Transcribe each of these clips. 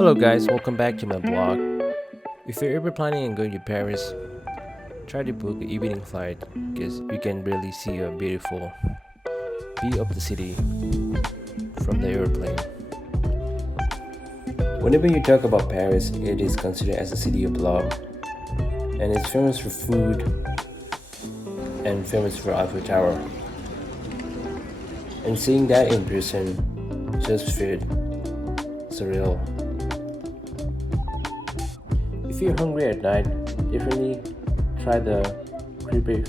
Hello guys, welcome back to my blog. If you're ever planning on going to Paris, try to book an evening flight because you can really see a beautiful view of the city from the airplane. Whenever you talk about Paris, it is considered as a city of love, and it's famous for food and famous for Eiffel Tower. And seeing that in person just felt surreal. If you're hungry at night, definitely try the creepy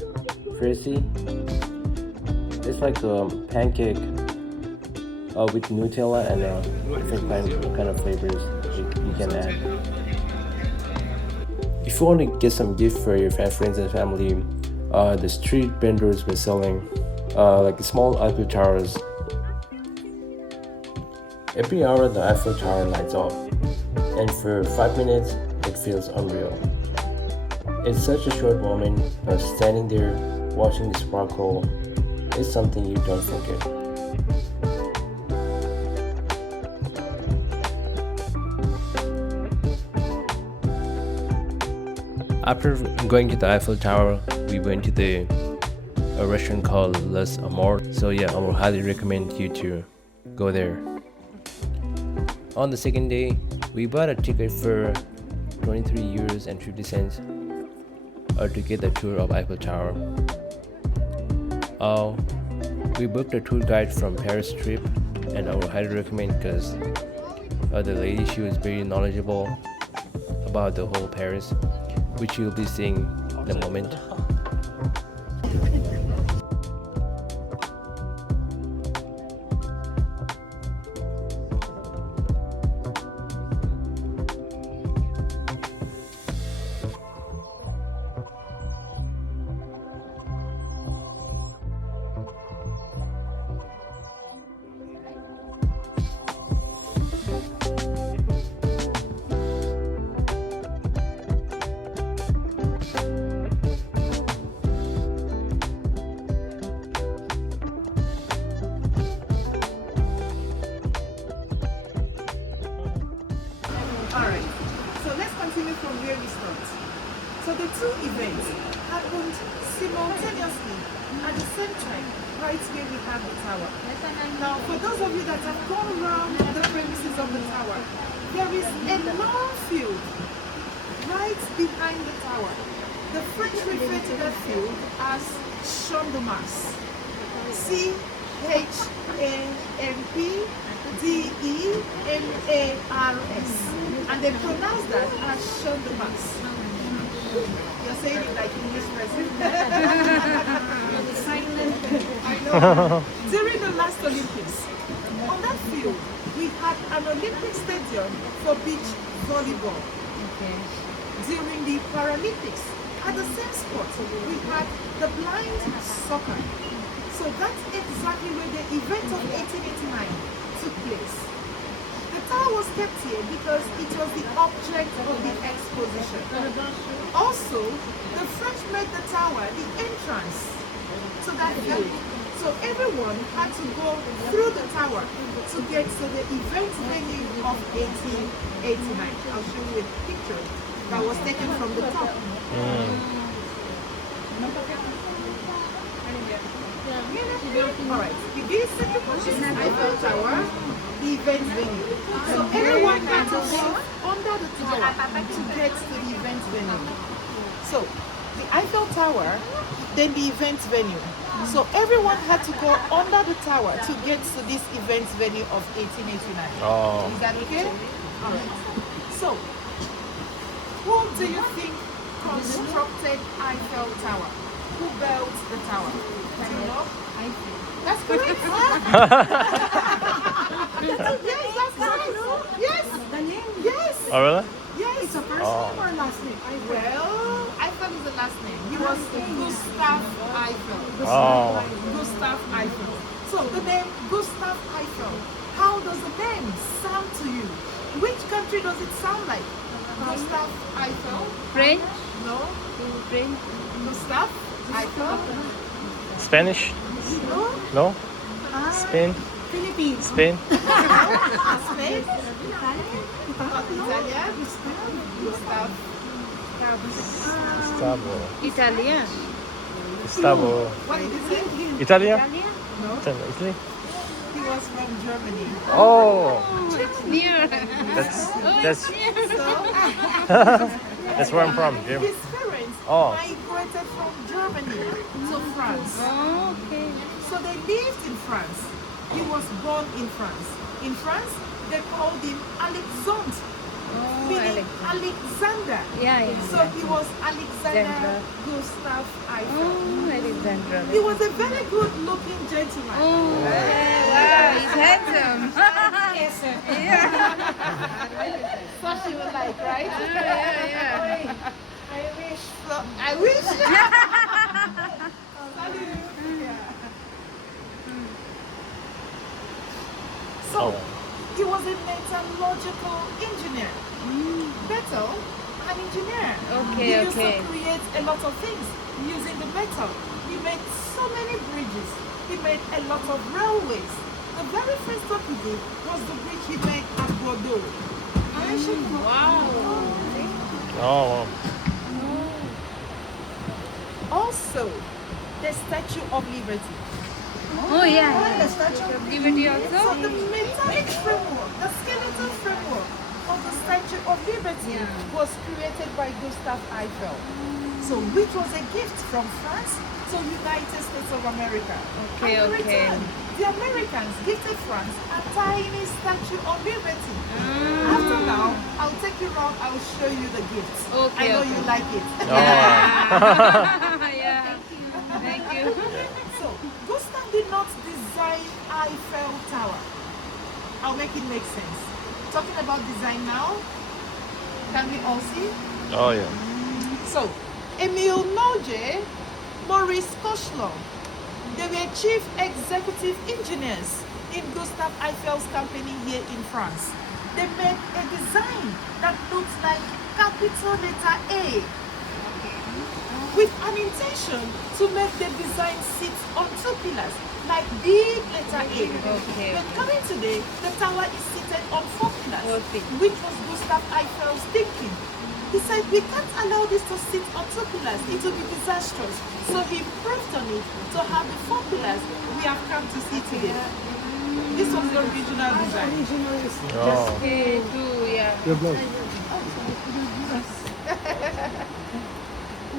frizzy. It's like a pancake with Nutella and different kind of flavors you can add. If you want to get some gift for your friends and family, the street vendors were selling like small Eiffel Towers. Every hour the Eiffel Tower lights up, and for 5 minutes it feels unreal. It's such a short moment, but standing there watching the sparkle is something you don't forget. After going to the Eiffel Tower, we went to a restaurant called Amours. So yeah, I would highly recommend you to go there. On the second day, we bought a ticket for 23 euros and 50 cents to get the tour of Eiffel Tower. We booked a tour guide from Paris trip, and I would highly recommend because the lady, she was very knowledgeable about the whole Paris, which you'll be seeing in a moment. Alright, so let's continue from where we stopped. So the two events happened simultaneously at the same time, right where we have the tower. Now, for those of you that have gone around the premises of the tower, there is a long field right behind the tower. The French refer to that field as Champ de Mars. CHAMPDEMARS. And they pronounce that as Champ de Mars. You're saying it like English person. I know. During the last Olympics, on that field, we had an Olympic stadium for beach volleyball. During the Paralympics, at the same spot, we had the blind soccer. So that's exactly where the event of 1889 took place. The tower was kept here because it was the object of the exposition. Also, the French made the tower the entrance to that field. So everyone had to go through the tower to get to the event venue of 1889. I'll show you a picture that was taken from the top. Alright, this is Eiffel Tower, the event venue. So everyone had to go under the tower to get to the event venue. So the Eiffel Tower, then the event venue. So everyone had to go under the tower to get to this event venue of 1889. Oh. Is that okay? Alright. So, who do you think constructed Eiffel Tower? Who built the tower? Do you know? That's correct. Yes, that's correct. Yes. The name? Yes. Oh really? Yes. It's a first name or last name? Well, Eiffel is the last name. He was Gustav Eiffel. Gustav Eiffel. So the name Gustav Eiffel. How does the name sound to you? Which country does it sound like? Gustav Eiffel? French? No. French? Gustav Eiffel? Spanish? No. No? Spain? Philippines. Spain? Spain? Gustav. Stavo. Italian. Stavo. What did you say? Italia? Italian? No, Italy? he was from Germany. Oh, Oh, it's near. that's So that's where I'm from, Jim. his parents Oh. migrated from Germany to France. Oh, okay. So they lived in France. He was born in France. In France, they called him Alexandre, Oh, meaning Alexander. Alexander. Yeah, yeah. So he was Alexander Alexander. Gustav Eiffel. Oh, Alexandra. He was a very good looking gentleman. Oh, wow, he's handsome. So she was like, right? Yeah. I wish. So, I wish. So, he was a metallurgical engineer. Metal, an engineer. Okay, He used okay. to create a lot of things using the metal. He made so many bridges. He made a lot of railways. The very first one he did was the bridge he made at Bordeaux. Wow. Oh, Also, the Statue of Liberty. Oh, yeah. The Statue of Liberty So also? the metallic framework, the skeletal framework of the Statue of Liberty was created by Gustav Eiffel. So which was a gift from France to United States of America. Okay, And in okay. return, the Americans gifted France a tiny Statue of Liberty. After now, I'll take you around, I'll show you the gifts. Okay, I know okay. you like it. oh. Yeah. Thank you. So, Gustav did not design Eiffel Tower. I'll make it make sense. Talking about design now, can we all see? Oh yeah. So, Emile Noge, Maurice Kochler, they were chief executive engineers in Gustav Eiffel's company here in France. They made a design that looks like capital letter A, with an intention to make the design sit on two pillars, like big letter A. Okay. But coming today, the tower is seated on four pillars, Okay. which was Gustav Eiffel's thinking. He said, we can't allow this to sit on two pillars, it will be disastrous. So he improved on it to have the four pillars we have come to see today. This was the original design. Oh. Okay, too, yeah.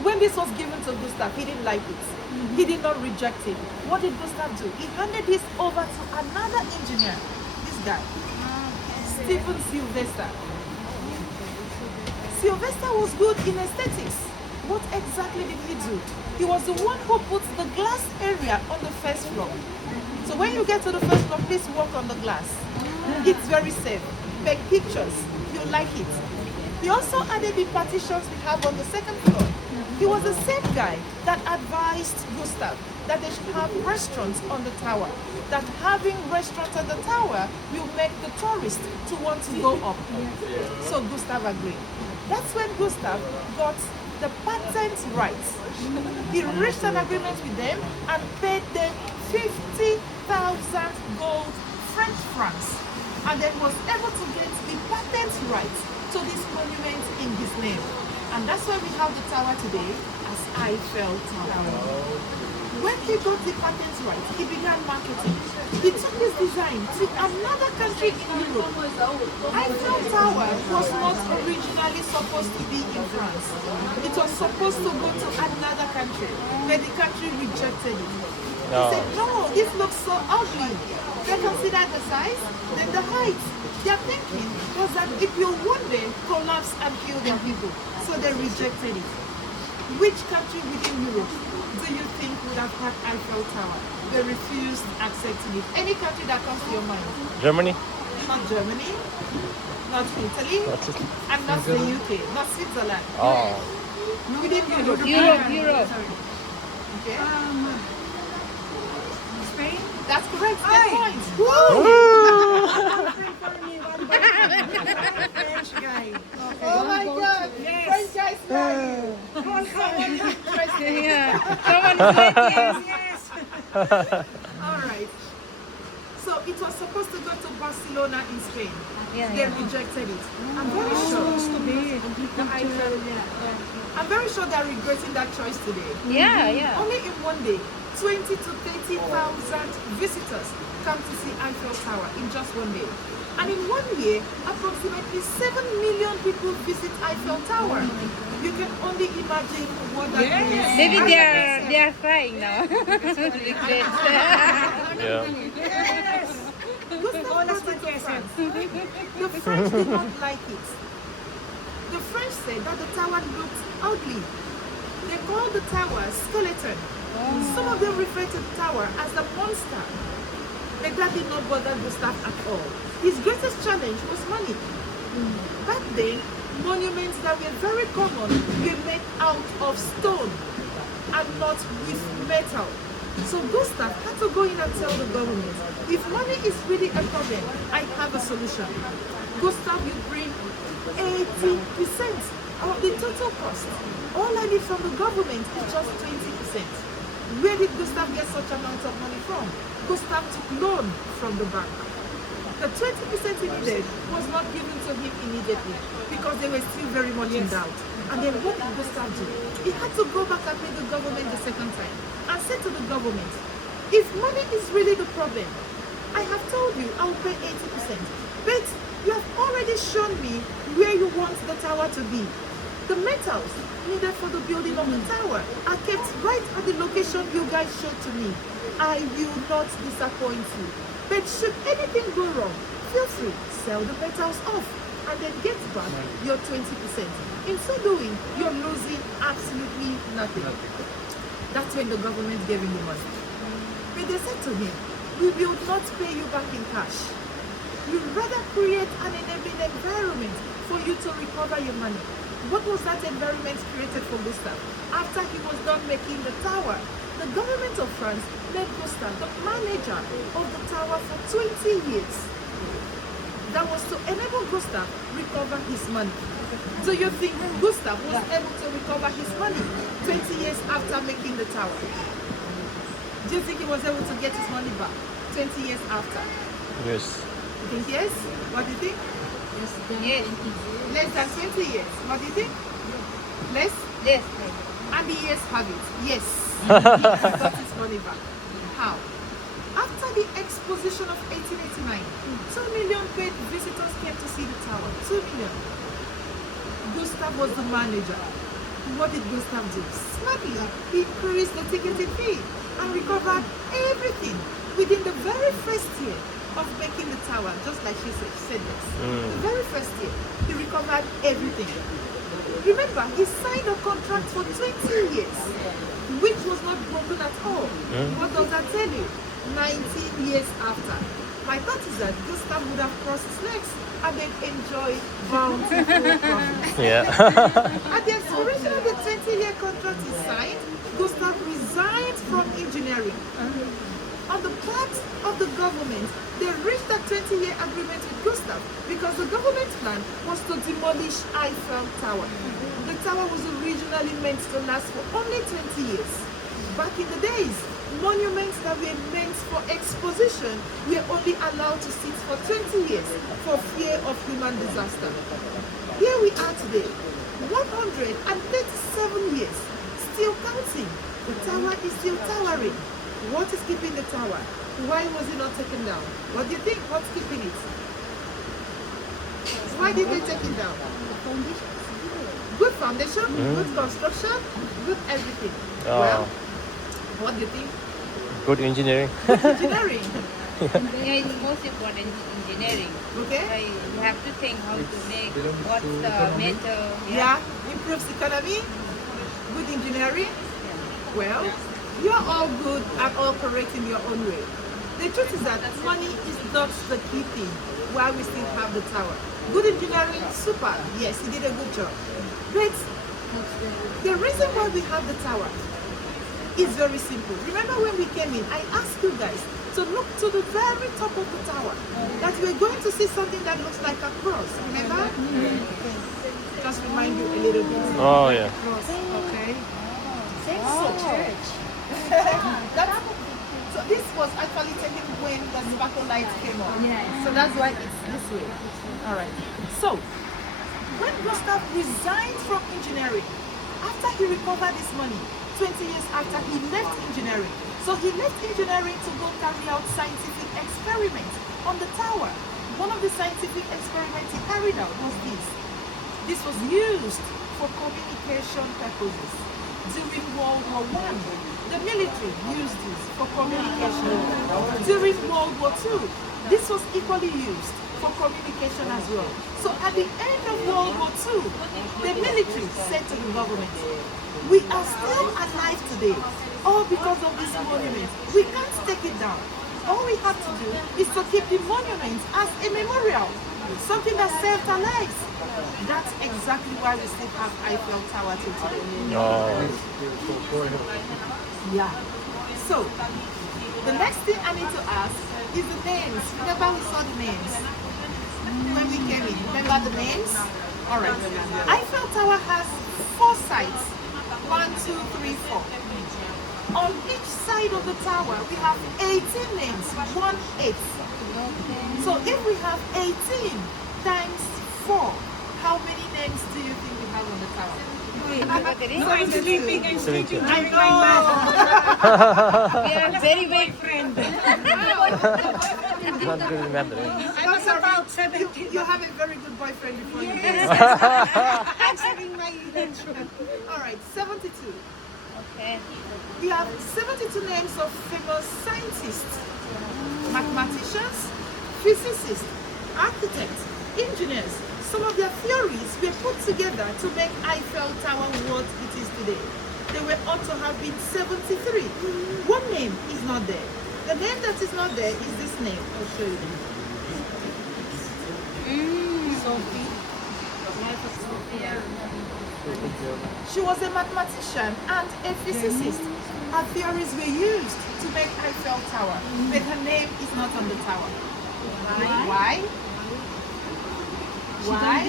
When this was given to Gustav, he didn't like it. He did not reject it. What did Gustav do? He handed this over to another engineer, this guy, Stephen Sylvester. Sylvester was good in aesthetics. What exactly did he do? He was the one who put the glass area on the first floor. So when you get to the first floor, please walk on the glass. It's very safe. Take pictures. You'll like it. He also added the partitions we have on the second floor. He was the same guy that advised Gustav that they should have restaurants on the tower. That having restaurants on the tower will make the tourists to want to go up. So Gustav agreed. That's when Gustav got the patent rights. He reached an agreement with them and paid them 50,000 gold French francs, and then was able to get the patent rights to this monument in his name. And that's why we have the tower today as Eiffel Tower. When he got the patent rights, he began marketing. He took this design to another country in Europe. Eiffel Tower was not originally supposed to be in France. It was supposed to go to another country, but the country rejected it. He said, no, this looks so ugly. They considered the size, then the height. Their thinking was that it will one day collapse and kill their people. So they rejected it. Which country within Europe do you think would have had Eiffel Tower? They refused accepting it. Any country that comes to your mind? Germany? Not Germany, not Italy, and not the UK, not Switzerland. Oh. Within Europe. Europe. Okay. Spain? That's correct. 10 points. French guy. Oh my God. Yes. French guys love you. Yeah. Someone said yes. Yes. All right. So it was supposed to go to Barcelona in Spain. Yeah, They yeah. rejected it. I'm very sure. Supposed to be. I'm Eiffel. I'm very sure they're regretting that choice today. Yeah. Only in one day, 20 to 30,000 visitors come to see Eiffel Tower in just one day. And in 1 year, approximately 7 million people visit Eiffel Tower. You can only imagine what that means. Maybe they are crying now. Regret. Yeah. Yes. Gustav brought it to France. The French did not like it. The French said that the tower looked ugly. They called the tower skeleton. Some of them refer to the tower as the monster. But that did not bother Gustav at all. His greatest challenge was money. Back then, monuments that were very common were made out of stone and not with metal. So Gustav had to go in and tell the government, if money is really a problem, I have a solution. Gustav will bring 80% of the total cost. All I need from the government is just 20%. Where did Gustav get such amount of money from? Gustav took loan from the bank. The 20% he needed was not given to him immediately because they were still very much in doubt. And then what did Gustav do? He had to go back and pay the government the second time and say to the government, if money is really the problem, I have told you I'll pay 80%. But you have already shown me where you want the tower to be. The metals needed for the building of the tower are kept right at the location you guys showed to me. I will not disappoint you. But should anything go wrong, feel free, sell the metals off and then get back your 20%. In so doing, you're losing absolutely nothing. That's when the government gave him the money. But they said to him, we will not pay you back in cash. We'd rather create an enabling environment for you to recover your money. What was that environment created for Gustav? After he was done making the tower, the government of France made Gustav the manager of the tower for 20 years. That was to enable Gustav recover his money. Do you think Gustav was able to recover his money 20 years after making the tower? Do you think he was able to get his money back 20 years after? Yes. You think yes? What do you think? Yes. Less than 20 years. What do you think? Less? Yes. And the years have it. Yes. He has got his money back. How? After the exposition of 1889, 2 million paid visitors came to see the tower. 2 million. Gustav was the manager. What did Gustav do? Smartly, he increased the ticketing fee and recovered everything within the very first year of making the tower, just like she said this. The very first year, he recovered everything. Remember, he signed a contract for 20 years, which was not broken at all. What does that tell you? 19 years after. My thought is that Gustav would have crossed his legs and then enjoy bountiful profits. Yeah. At the expiration of the 20-year contract he signed, Gustav resigned from engineering. On the part of the government, they reached a 20-year agreement with Gustav because the government plan was to demolish Eiffel Tower. The tower was originally meant to last for only 20 years. Back in the days, monuments that were meant for exposition were only allowed to sit for 20 years for fear of human disaster. Here we are today, 137 years, still counting. The tower is still towering. What is keeping the tower? Why was it not taken down? What do you think? What's keeping it? Why did they take it down? Good foundation, good construction, good everything. Well, what do you think? Good engineering. Engineering. Yeah, it's most important engineering. Okay. You have to think how to make what's the metal. Yeah. Improves economy. Good engineering. Well, you're all good and all correct in your own way. The truth is that money is not the key thing why we still have the tower. Good engineering, super. Yes, he did a good job. But the reason why we have the tower is very simple. Remember when we came in, I asked you guys to look to the very top of the tower, that we're going to see something that looks like a cross. Remember? Just remind you a little bit. Oh yeah. Cross, okay? Church. So this was actually taken when the sparkle light came on. Yes. So that's why it's this way. All right. So when Gustav resigned from engineering after he recovered his money 20 years after he left engineering. So he left engineering to go carry out scientific experiments on the tower. One of the scientific experiments he carried out was this. This was used for communication purposes. During World War I, the military used this for communication. During World War II, this was equally used for communication as well. So at the end of World War II, the military said to the government, we are still alive today, all because of this monument. We can't take it down. All we have to do is to keep the monument as a memorial, something that saved our lives. That's exactly why we still have Eiffel Tower till today. Yeah. So, the next thing I need to ask is the names. Remember we saw the names when we came in. Remember the names? Alright. Eiffel Tower has 4 sides. 1, 2, 3, 4. On each side of the tower, we have 18 names. 1, 8. So if we have 18 times 4, how many names do you think we have on the tower? No, I'm sleeping. I'm sleeping. I know. We are very big friends. Not good remembering. I was about 17. You have a very good boyfriend before you. Answering my intro. All right, 72. Okay. We have 72 names of famous scientists, mathematicians, physicists, architects, engineers. Some of their theories were put together to make Eiffel Tower what it is today. There were ought to have been 73. One name is not there. The name that is not there is this name. I'll show you. Sophie. She was a mathematician and a physicist. Her theories were used to make Eiffel Tower, but her name is not on the tower. Why? Why?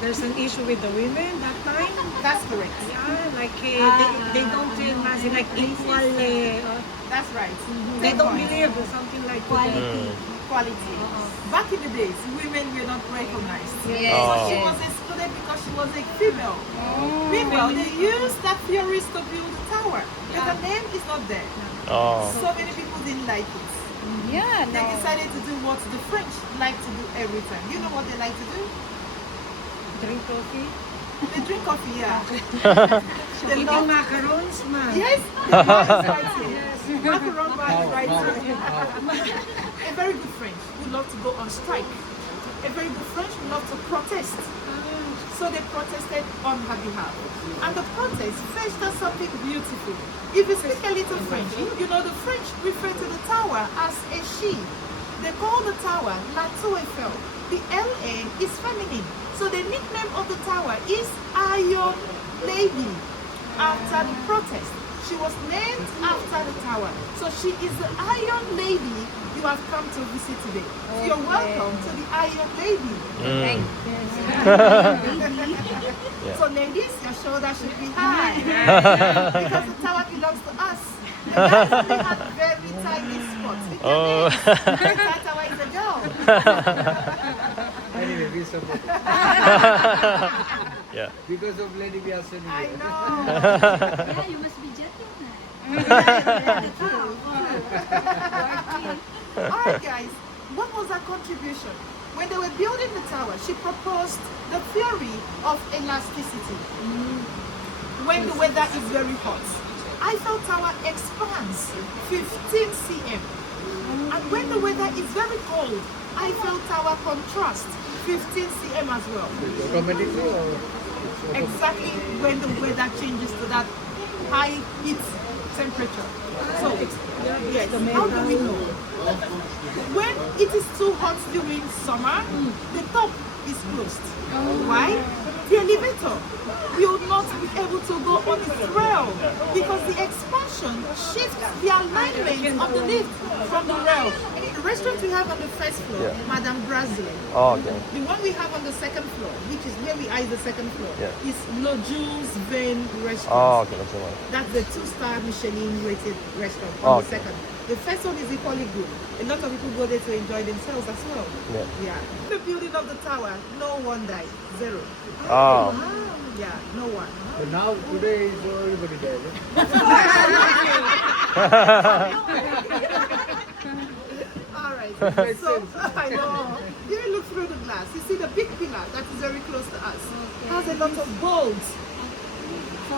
There's an issue with the women that time. That's correct. Yeah, like they don't imagine like equal. That's right. They Same don't point. believe something like Quality. Back in the days, women were not recognized. Yes. So she was excluded because she was a female. Meanwhile, they used that theories to build the tower, but her name is not there. So many people didn't like it. Yeah, They no. decided to do what the French like to do every time. You know what they like to do? drink coffee, They drink coffee, yeah. They eating love macarons, ma. Yes, the man is right here. Macaron man is right here. A very good French who love to go on strike. A very good French who love to protest. So they protested on her behalf. And the protest fetched us something beautiful. If you speak a little French, you know the French refer to the tower as a she. They call the tower La Tour Eiffel. The LA is feminine. So the nickname of the tower is Iron Lady. After the protest, she was named after the tower. So she is the Iron Lady you have come to visit today. So you're welcome to the Iron Lady. Thank So ladies, your shoulder should be high. Because the tower belongs to us. The guys only have very tiny spots. With their names. The tower is a girl. Anyway, we support. Yeah. Because of Lady Biasan. I know. Yeah, you must be Alright guys, what was her contribution? When they were building the tower, she proposed the theory of elasticity. When the weather is very hot, Eiffel Tower expands 15 cm. And when the weather is very cold, Eiffel Tower contrasts 15 cm as well. Automatically or? Exactly when the weather changes to that high heat temperature. So, yes, how do we know? When it is too hot during summer, the top is closed. Why? The elevator will not be able to go on its rail because the expansion shifts the alignment of the lift from the rail. The restaurant we have on the first floor, Madame Brazil. Oh, okay. The one we have on the second floor, which is where we are is the second floor, Yeah. is Le Jules Vin Oh, restaurant. okay, that's the one. That's the 2-star Michelin rated restaurant Oh, on the okay. second. The first one is equally good. A lot of people go there to enjoy themselves as well. Yeah. The building of the tower, no one died. Zero. Oh. Yeah, no one. But now today is everybody dead. All right. So I know. You look through the glass. You see the big pillar that is very close to us. Has a lot of bolts.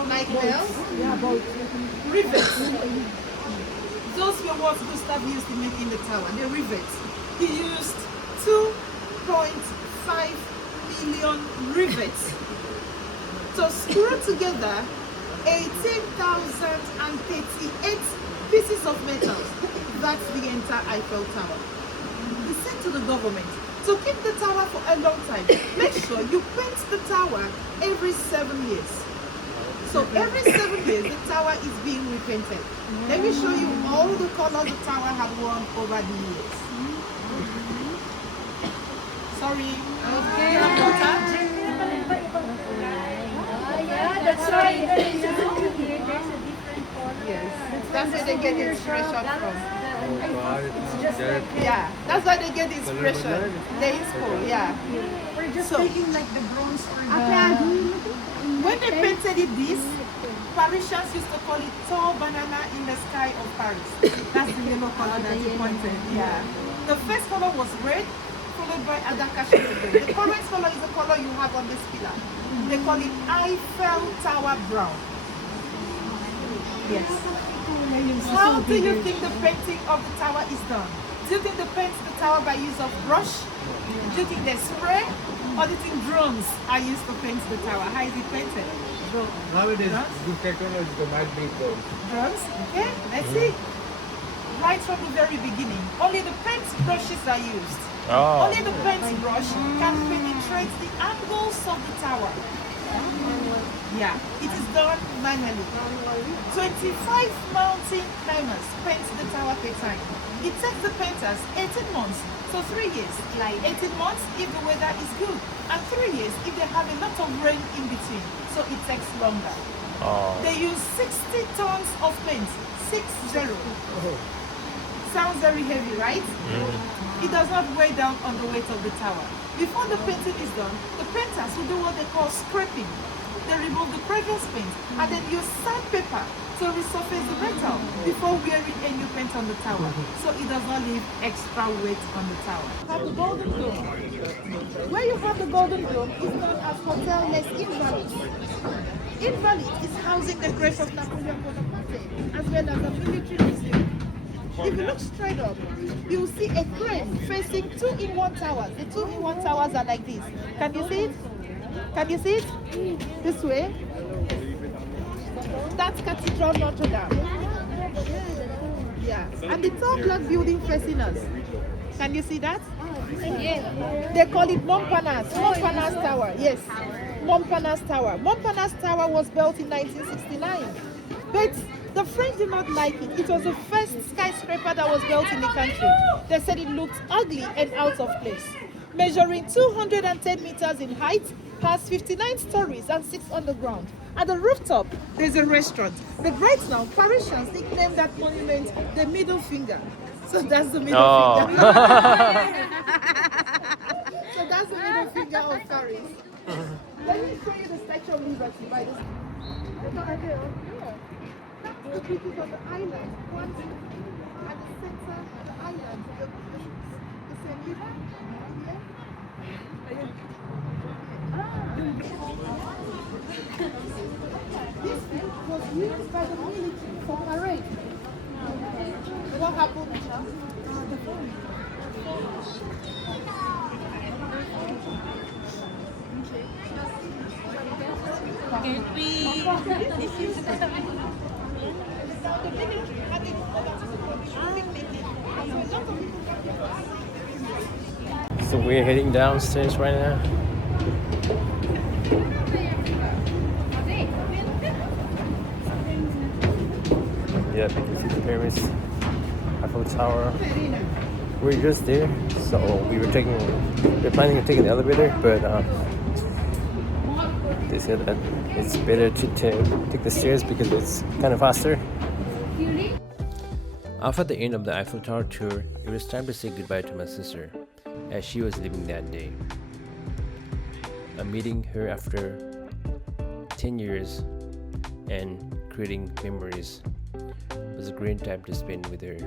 Like bolts. Yeah, bolts. Rivets. Those were what Gustav used to make in the tower. The rivets. He used 2.5 million rivets to screw together 18,038 pieces of metal. That's the entire Eiffel Tower. He said to the government, to keep the tower for a long time, make sure you paint the tower every 7 years. So every 7 years, the tower is being repainted. Let me show you all the colors the tower had worn over the years. Sorry. Okay. Yeah, that's right. Yes. That's where they get the inspiration from. Yeah, that's why they get the inspiration. They inspo, yeah. We're just So- taking like the bronze for the... When they painted it this, Parisians used to call it tall banana in the sky of Paris. That's the yellow color that you pointed. Yeah. The first color was red, followed by Adakashi green. The current color is the color you have on this pillar. They call it Eiffel Tower brown. Yes. How do you think the painting of the tower is done? Do you think they paint the tower by use of brush? Do you think they spray? Or do you think drones are used to paint the tower? How is it painted? Nowadays, good technology, the might be good. Drones? Okay, let's see. Right from the very beginning, only the paint brushes are used. Oh. Only the paint brush can penetrate the angles of the tower. Yeah, it is done manually. 25 mountain climbers paint the tower per time. It takes the painters 18 months, so 3 years. 18 months if the weather is good, and 3 years if they have a lot of rain in between, so it takes longer. Oh. They use 60 tons of paint, 60. Sounds very heavy, right? It does not weigh down on the weight of the tower. Before the painting is done, the painters will do what they call scraping. They remove the previous paint and then use sandpaper to resurface the metal before wearing a new paint on the tower, so it does not leave extra weight on the tower. Have the golden dome. Where you have the golden dome is known as Hotel Les Invalides. Invalides is housing the grave of Napoleon Bonaparte as well as the military museum. If you look straight up, you will see a crane facing 2-in-1 towers. The 2-in-1 towers are like this. Can you see it? Can you see it? This way. That's Cathedral Notre Dame. Yeah. And the tall black building facing us. Can you see that? Yes. They call it Montparnasse. Montparnasse Tower. Yes. Montparnasse Tower. Montparnasse Tower was built in 1969. But the French did not like it. It was the first skyscraper that was built in the country. They said it looked ugly and out of place. Measuring 210 meters in height, has 59 stories and 6 underground. At the rooftop, there's a restaurant. But right now, Parisians nickname that monument the middle finger. So that's the middle finger. So that's the middle finger of Paris. Let me show you the Statue of Liberty by this. The pieces of the island, one at the center of the island, the same river. This field was used by the military for parade. What happened? The phone. The military had it over to the So we're heading downstairs right now. Yep, you can see the pyramids, Eiffel Tower. We're just there, so we're planning to take an elevator, but they said that it's better to take the stairs because it's kind of faster. After the end of the Eiffel Tower tour, it was time to say goodbye to my sister, as she was leaving that day. I'm meeting her after 10 years and creating memories. It was a great time to spend with her.